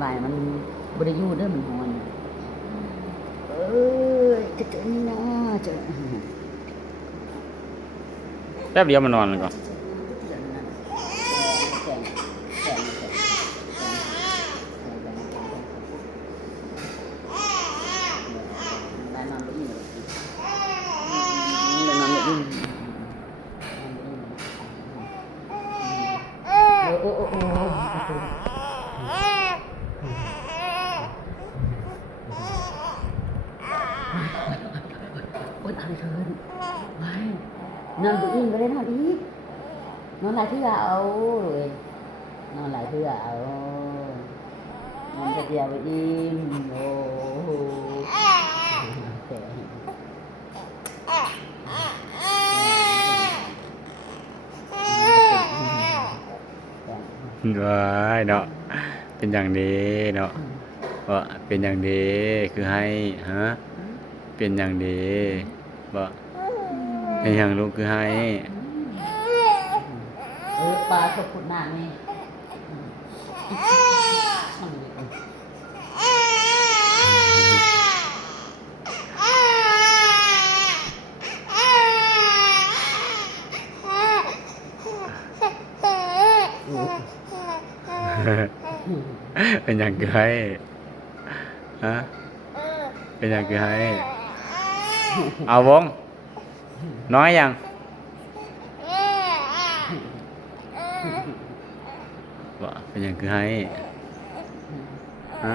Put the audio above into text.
ไว้มันบริยูเด้อมันหอนจะเจอนี่นะเจอแป๊บเดียวมันนอนเลยก่อนโอ๊ยอะไรเธอไม่นอนอิ่มก็ได้นอนอีกนอนหลายเทื่อเอาเลยนอนหลายเทื่อเอานอนแต่เดียวไปอิ่มโอ้โหว้ายเนาะเป็นอย่างดีเนาะว่าเป็นอย่างดีคือให้ฮะเป็นอย่างดีบ่เป็นอย่างลูกคือให้ปลาขอบคุณมากนี่เป็นอย่างคือให้ฮะเป็นอย่างคือให้เอาวงน้อยยังว่าเป็นอย่างคือให้ฮะ